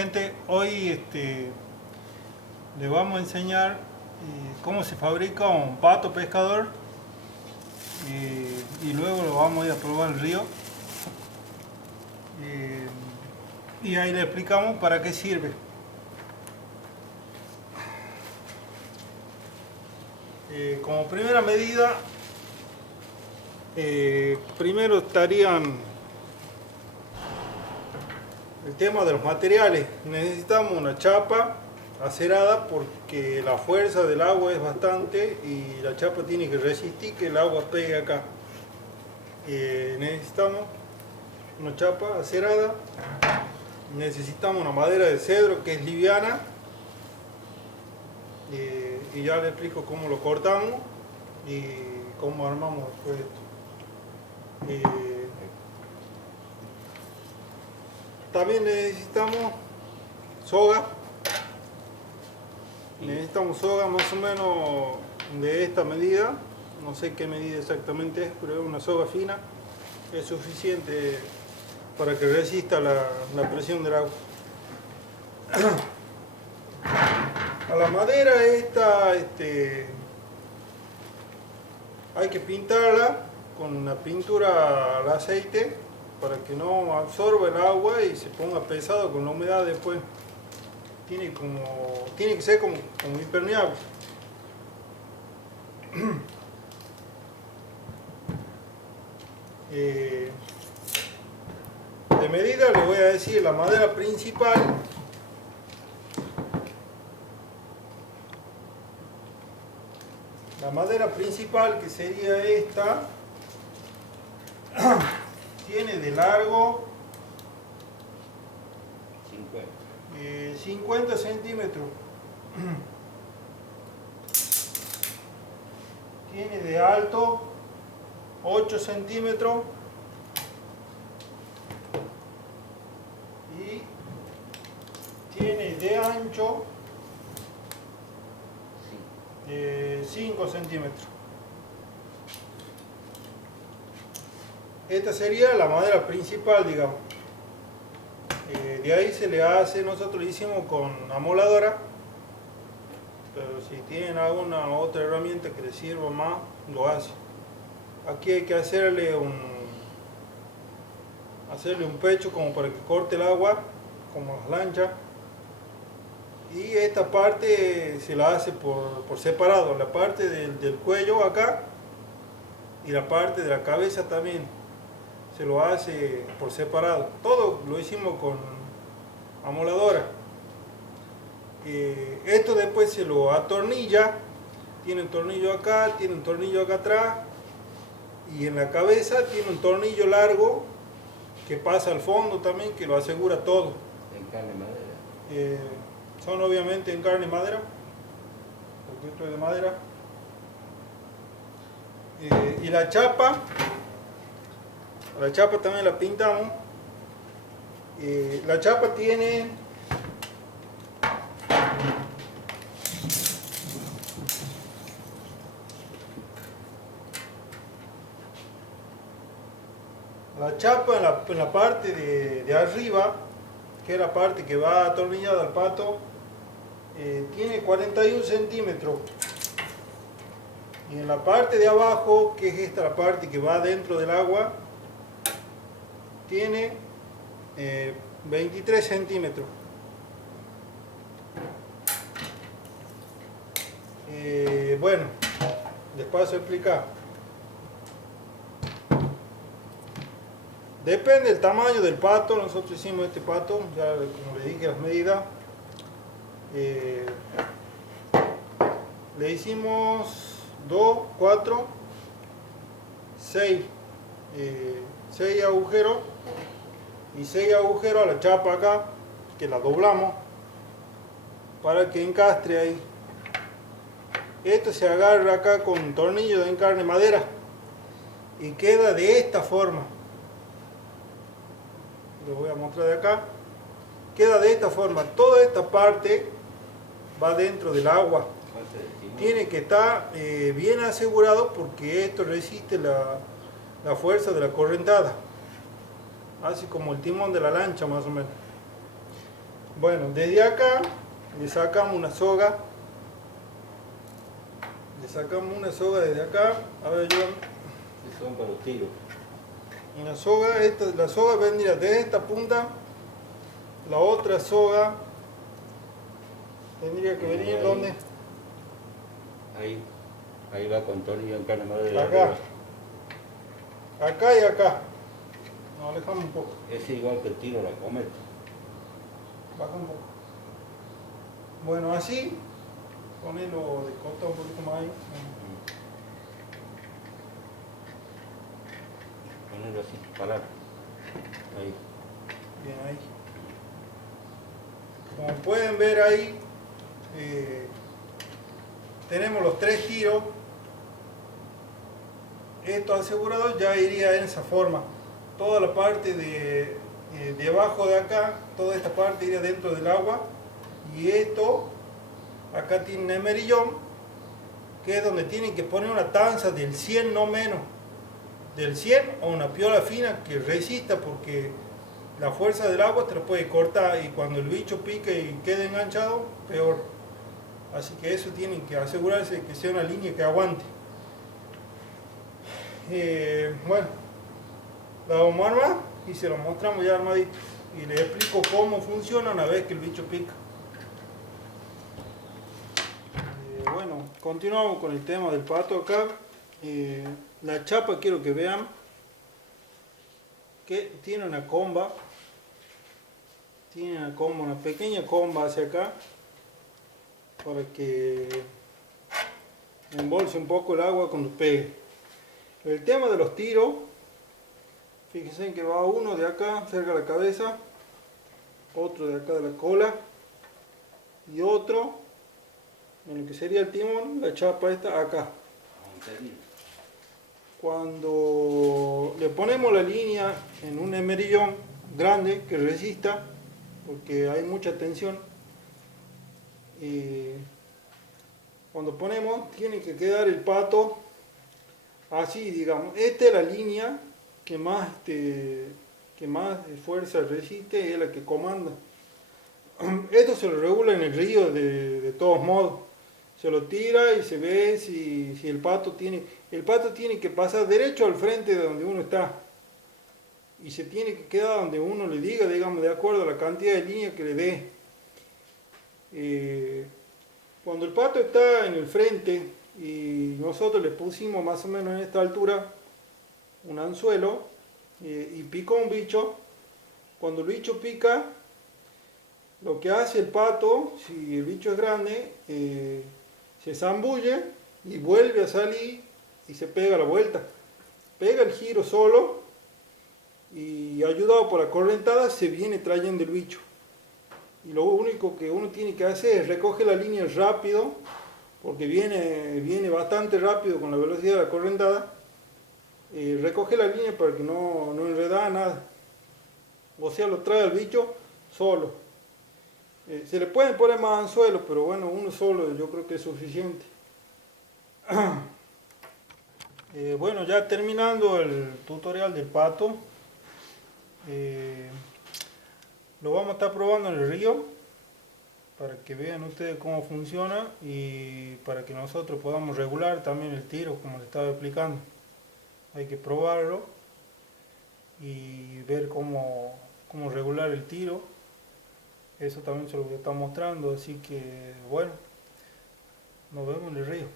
gente, hoy les vamos a enseñar cómo se fabrica un pato pescador y luego lo vamos a ir a probar al río y ahí le explicamos para qué sirve. Como primera medida, primero estarían el tema de los materiales. Necesitamos una chapa acerada porque la fuerza del agua es bastante y la chapa tiene que resistir que el agua pegue acá. Necesitamos una chapa acerada, necesitamos una madera de cedro que es liviana y ya les explico cómo lo cortamos y cómo armamos después esto. También necesitamos soga. Necesitamos soga más o menos de esta medida. No sé qué medida exactamente es, pero es una soga fina. Es suficiente para que resista la presión del agua. A la madera esta hay que pintarla con una pintura al aceite para que no absorba el agua y se ponga pesado con la humedad después. Tiene que ser como impermeable. De medida les voy a decir la madera principal. La madera principal, que sería esta, tiene de largo 50 centímetros. Tiene de alto 8 centímetros y tiene de ancho 5 centímetros. Esta sería la madera principal, digamos. De ahí se le hace, nosotros lo hicimos con amoladora, pero si tienen alguna otra herramienta que les sirva más, lo hace. Aquí hay que hacerle un pecho como para que corte el agua, como las lanchas. Y esta parte se la hace por separado, la parte del cuello acá y la parte de la cabeza también se lo hace por separado. Todo lo hicimos con amoladora. Esto después se lo atornilla, tiene un tornillo acá, tiene un tornillo acá atrás y en la cabeza tiene un tornillo largo que pasa al fondo también, que lo asegura todo. En carne madera. Son obviamente en carne y madera, porque esto es de madera. Y la chapa también la pintamos. La chapa tiene en la parte de arriba, que es la parte que va atornillada al pato, tiene 41 centímetros. Y en la parte de abajo, que es esta la parte que va dentro del agua, tiene 23 centímetros. Bueno, les paso a explicar. Depende del tamaño del pato. Nosotros hicimos este pato, ya como le dije las medidas. Le hicimos 2, 4, 6 agujeros y 6 agujeros a la chapa acá, que la doblamos para que encastre ahí. Esto se agarra acá con un tornillo de encarne madera y queda de esta forma. Lo voy a mostrar de acá. Queda de esta forma. Toda esta parte va dentro del agua. Tiene que estar bien asegurado porque esto resiste la fuerza de la correntada. Así como el timón de la lancha más o menos. Bueno, desde acá le sacamos una soga. Le sacamos una soga desde acá. A ver, yo. Son para los tiros. Una soga, la soga vendría desde esta punta. La otra soga tendría que venir ahí, donde. Ahí va con tornillo en carne madera. Acá. Acá y acá. Nos alejamos un poco. Es igual que el tiro, la cometa. Baja un poco. Bueno, así. Ponelo de costa un poquito más ahí. Ponerlo así, parar. Ahí. Bien, ahí. Como pueden ver ahí, tenemos los 3 tiros. Esto asegurado ya iría en esa forma. Toda la parte de abajo de acá, toda esta parte iría dentro del agua. Y esto, acá tiene un emerillón, que es donde tienen que poner una tanza del 100 no menos. Del 100 o una piola fina que resista, porque la fuerza del agua te lo puede cortar y cuando el bicho pique y quede enganchado, peor. Así que eso tienen que asegurarse de que sea una línea que aguante. Bueno, la vamos a armar y se lo mostramos ya armadito. Y les explico cómo funciona una vez que el bicho pica. Bueno, continuamos con el tema del pato acá. La chapa quiero que vean que tiene una comba. Tiene una comba, una pequeña comba hacia acá para que embolse un poco el agua cuando pegue. El tema de los tiros, fíjense que va uno de acá cerca de la cabeza, otro de acá de la cola y otro en lo que sería el timón, la chapa esta acá. Cuando le ponemos la línea en un emerillón grande que resista, porque hay mucha tensión, cuando ponemos tiene que quedar el pato así, digamos. Esta es la línea que más fuerza resiste, es la que comanda. Esto se lo regula en el río de todos modos. Se lo tira y se ve si el pato tiene que pasar derecho al frente de donde uno está. Y se tiene que quedar donde uno le diga, digamos, de acuerdo a la cantidad de línea que le dé. Cuando el pato está en el frente y nosotros le pusimos más o menos en esta altura un anzuelo y picó un bicho, cuando el bicho pica, lo que hace el pato, si el bicho es grande, se zambulle y vuelve a salir y se pega la vuelta. Pega el giro solo y ayudado por la correntada se viene trayendo el bicho. Y lo único que uno tiene que hacer es recoger la línea rápido, porque viene bastante rápido con la velocidad de la correntada. Recoge la línea para que no enreda nada. O sea, lo trae al bicho solo. Se le pueden poner más anzuelos, pero bueno, uno solo yo creo que es suficiente. Bueno, ya terminando el tutorial del pato, lo vamos a estar probando en el río para que vean ustedes cómo funciona y para que nosotros podamos regular también el tiro, como les estaba explicando. Hay que probarlo y ver cómo regular el tiro. Eso también se lo voy a estar mostrando, así que bueno, nos vemos en el río.